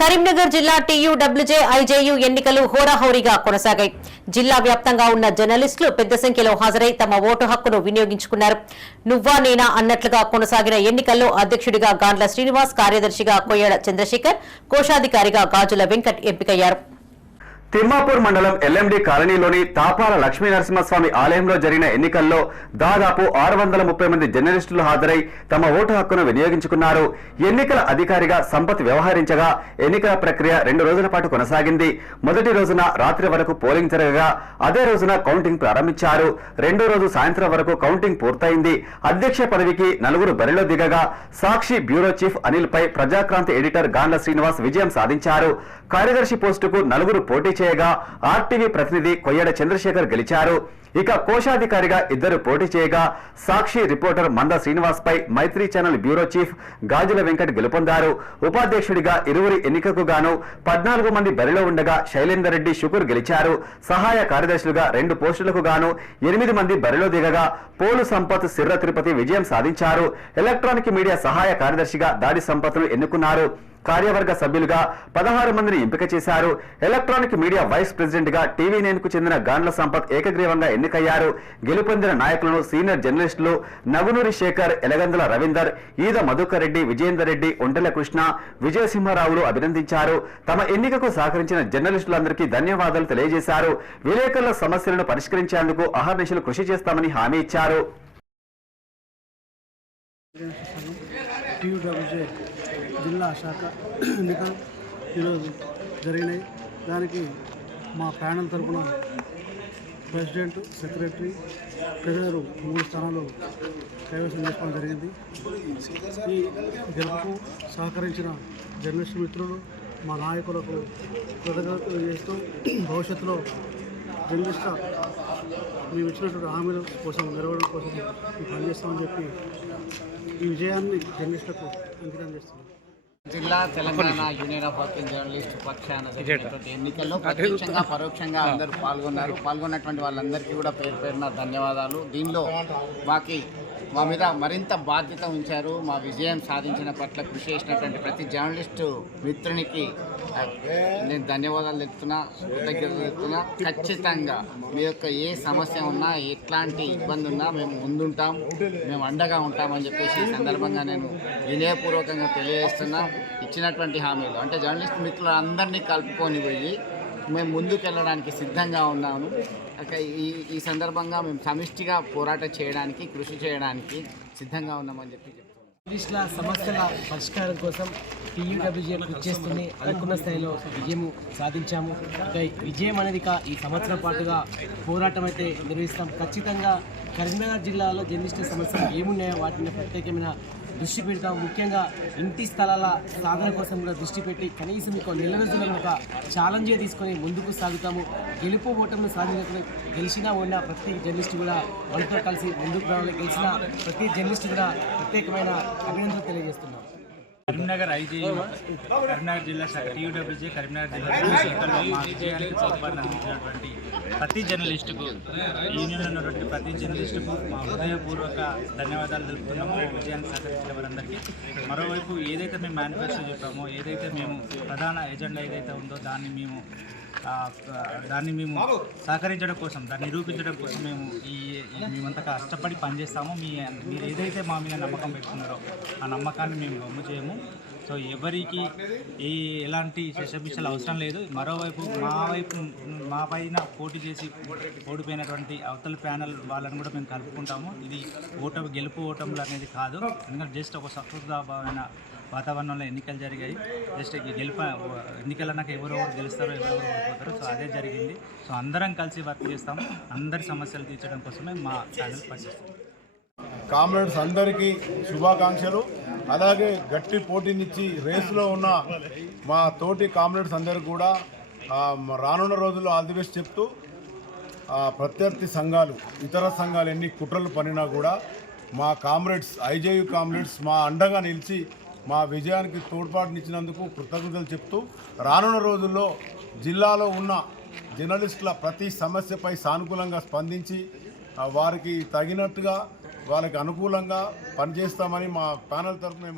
కరీంనగర్ జిల్లా TUWJ IJU ఎన్నికలు హోరాహోరీగా కొనసాగాయి. జిల్లా వ్యాప్తంగా ఉన్న జర్నలిస్టులు పెద్ద సంఖ్యలో హాజరై తమ ఓటు హక్కును వినియోగించుకున్నారు. నువ్వా నేనా అన్నట్లుగా కొనసాగిన ఎన్నికల్లో అధ్యక్షుడిగా గాండ్ల శ్రీనివాస్ కార్యదర్శిగా కొయ్యడ చంద్రశేఖర్ కోశాధికారిగా గాజుల వెంకట్ ఎంపికయ్యారు. తిమ్మాపూర్ మండలం ఎల్ఎండి కాలనీలోని తాపాల లక్ష్మీ నరసింహస్వామి ఆలయంలో జరిగిన ఎన్నికల్లో దాదాపు ఆరు వందల ముప్పై మంది జర్నలిస్టులు హాజరై తమ ఓటు హక్కును వినియోగించుకున్నారు. ఎన్నికల అధికారిగా సంపత్ వ్యవహరించగా ఎన్నికల ప్రక్రియ రెండు రోజుల పాటు కొనసాగింది. మొదటి రోజున రాత్రి వరకు పోలింగ్ జరగగా అదే రోజున కౌంటింగ్ ప్రారంభించారు. రెండో రోజు సాయంత్రం వరకు కౌంటింగ్ పూర్తయింది. అధ్యక్ష పదవికి నలుగురు బరిలో దిగగా సాక్షి బ్యూరో చీఫ్ అనిల్ పై ప్రజాక్రాంతి ఎడిటర్ గాండ్ల శ్రీనివాస్ విజయం సాధించారు. కార్యదర్శి పోస్టుకు నలుగురు పోటీ చేయగా ఆర్టీవీ ప్రతినిధి కొయ్యడ చంద్రశేఖర్ గెలిచారు. ఇక కోశాధికారిగా ఇద్దరు పోటీ చేయగా సాక్షి రిపోర్టర్ మంద శ్రీనివాస్ పై Maitri channel bureau chief Gajula Venkat గెలుపొందారు. ఉపాధ్యక్షుడిగా ఇరువురి ఎన్నికకు గాను పద్నాలుగు మంది బరిలో ఉండగా శైలేందర్ రెడ్డి శుకుర్ గెలిచారు. సహాయ కార్యదర్శులుగా రెండు పోస్టులకు గాను ఎనిమిది మంది బరిలో దిగగా పోలు సంపత్ సిర్ర తిరుపతి విజయం సాధించారు. ఎలక్ట్రానిక్ మీడియా సహాయ కార్యదర్శిగా దాడి సంపత్ను ఎన్నుకున్నారు. కార్యవర్గ సభ్యులుగా పదహారు మందిని ఎంపిక చేశారు. ఎలక్ట్రానిక్ మీడియా వైస్ ప్రెసిడెంట్గా టీవీ నేనుకు చెందిన గాండ్ల సంపత్ ఏకగ్రీవంగా ఎన్నికయ్యారు. గెలుపొందిన నాయకులను సీనియర్ జర్నలిస్టులు నగునూరి శేఖర్ ఎలగందుల రవీందర్ ఈద మధుకర్ రెడ్డి విజయేందర్ రెడ్డి ఒంటెల కృష్ణ విజయసింహారావులు అభినందించారు. తమ ఎన్నికకు సహకరించిన జర్నలిస్టులందరికీ ధన్యవాదాలు తెలియజేశారు. విలేకరుల సమస్యలను పరిష్కరించేందుకు అహర్నిశలు కృషి చేస్తామని హామీ ఇచ్చారు. టీయూడబ్ల్యూజే జిల్లా శాఖ ఎన్నికలు ఈరోజు జరిగినాయి. దానికి మా ప్యానల్ తరఫున ప్రెసిడెంట్ సెక్రటరీ ట్రెజరర్ మూడు స్థానాలు కైవసం చేసుకోవడం జరిగింది. ఈ గెలుపుకు సహకరించిన జర్నలిస్ట్ మిత్రులు మా నాయకులకు కృతజ్ఞతలు చేస్తూ భవిష్యత్తులో జర్నలిస్ట్ మేము ఇచ్చినటువంటి హామీల కోసం నెరవేరడం కోసం పనిచేస్తామని చెప్పి ఈ విజయాన్ని జర్నలిస్టులకు అంకితం చేస్తున్నాం. జిల్లా Telangana union of working journalist పక్షాన జరిగినటువంటి ఎన్నికల్లో ప్రత్యక్షంగా పరోక్షంగా అందరూ పాల్గొన్నారు. పాల్గొన్నటువంటి వాళ్ళందరికీ కూడా పేరు పేరున ధన్యవాదాలు. దీనిలో మాకి మా మీద మరింత బాధ్యత ఉంచారు. మా విజయం సాధించిన పట్ల కృషి చేసినటువంటి ప్రతి జర్నలిస్టు మిత్రునికి నేను ధన్యవాదాలు చెప్తున్నా కృతజ్ఞతలు చెప్తున్నా ఖచ్చితంగా మీ యొక్క ఏ సమస్య ఉన్నా ఎట్లాంటి ఇబ్బంది ఉన్నా మేము ముందుంటాం. మేము అండగా ఉంటామని చెప్పేసి ఈ సందర్భంగా నేను వినయపూర్వకంగా తెలియజేస్తున్నా. ఇచ్చినటువంటి హామీలు. అంటే జర్నలిస్ట్ మిత్రులందరినీ కలుపుకొని పోయి మేము ముందుకెళ్ళడానికి సిద్ధంగా ఉన్నాము. ఈ ఈ సందర్భంగా మేము సమిష్టిగా పోరాటం చేయడానికి కృషి చేయడానికి సిద్ధంగా ఉన్నామని చెప్పి జర్నలిస్టుల సమస్యల పరిష్కారం కోసం టీయూడబ్ల్యూజీఎం కృషి చేస్తుంది. అనుకున్న స్థాయిలో విజయం సాధించాము. విజయం అనేది ఈ సంవత్సరం పాటుగా పోరాటం అయితే నిర్వహిస్తాం. ఖచ్చితంగా కరీంనగర్ జిల్లాలో జర్నలిస్టుల సమస్యలు ఏమున్నాయో వాటిని ప్రత్యేకమైన దృష్టి పెడతాం. ముఖ్యంగా ఇంటి స్థలాల సాధన కోసం కూడా దృష్టి పెట్టి కనీసం ఒక నెల రోజుల ఒక ఛాలెంజే తీసుకొని ముందుకు సాగుతాము. గెలుపు ఓటమిని సాధించిన గెలిచినా ఉన్న ప్రతి జర్నలిస్ట్ కూడా వాళ్ళతో కలిసి ముందుకు రావాలి. గెలిచిన ప్రతి జర్నలిస్ట్ కూడా ప్రత్యేకమైన అభినందనలు తెలియజేస్తున్నాం. కరీంనగర్ ఐజీయూ కరీంనగర్ జిల్లా శాఖ టీయూడబ్ల్యూజీ కరీంనగర్ జిల్లా ఎన్నికల్లో ప్రతి జర్నలిస్టుకు యూనియన్లో ఉన్నటువంటి ప్రతి జర్నలిస్టుకు మా హృదయపూర్వక ధన్యవాదాలు తెలుపుతున్నాము. విజయాన్ని సహకరించిన వారందరికీ. మరోవైపు ఏదైతే మేము మేనిఫెస్టో చెప్పామో ఏదైతే మేము ప్రధాన ఎజెండా ఏదైతే ఉందో దాన్ని మేము దాన్ని మేము సహకరించడం కోసం దాన్ని నిరూపించడం కోసం మేము ఈ మేమంతా కష్టపడి పనిచేస్తాము. మీ మీరు ఏదైతే మా మీద నమ్మకం పెట్టుకున్నారో ఆ నమ్మకాన్ని మేము గమ్ము చేయము. సో ఎవరికి ఏ ఎలాంటి శశభిషలు అవసరం లేదు. మరోవైపు మా వైపు మా పైన పోటీ చేసి ఓడిపోయినటువంటి అవతల ప్యానల్ వాళ్ళని కూడా మేము కలుపుకుంటాము. ఇది ఓటమి గెలుపు ఓటములు అనేది కాదు. ఎందుకంటే జస్ట్ ఒక సకృతాభావమైన వాతావరణంలో ఎన్నికలు జరిగాయి. జస్ట్ గెలుప ఎన్నికలన్నాక ఎవరెవరు గెలుస్తారో ఎవరెవరు ఓడిపోతారో సో అదే జరిగింది. సో అందరం కలిసి వర్క్ చేస్తాం. అందరి సమస్యలు తీర్చడం కోసమే మా ఛానల్ పనిచేస్తాం కామ్రేడ్స్ అందరికీ శుభాకాంక్షలు. అలాగే గట్టి పోటీనిచ్చి రేసులో ఉన్న మా తోటి కామ్రేడ్స్ అందరూ కూడా రానున్న రోజుల్లో ఆల్ ది బెస్ట్ చెప్తూ ప్రత్యర్థి సంఘాలు ఇతర సంఘాలు ఎన్ని కుట్రలు పనినా కూడా మా కామ్రేడ్స్ ఐజేయు కామ్రేడ్స్ మా అండగా నిలిచి మా విజయానికి తోడ్పాటునిచ్చినందుకు కృతజ్ఞతలు చెప్తూ రానున్న రోజుల్లో జిల్లాలో ఉన్న జర్నలిస్టుల ప్రతి సమస్యపై సానుకూలంగా స్పందించి వారికి తగినట్టుగా వాళ్ళకి అనుకూలంగా పనిచేస్తామని మా ప్యానల్ తరఫున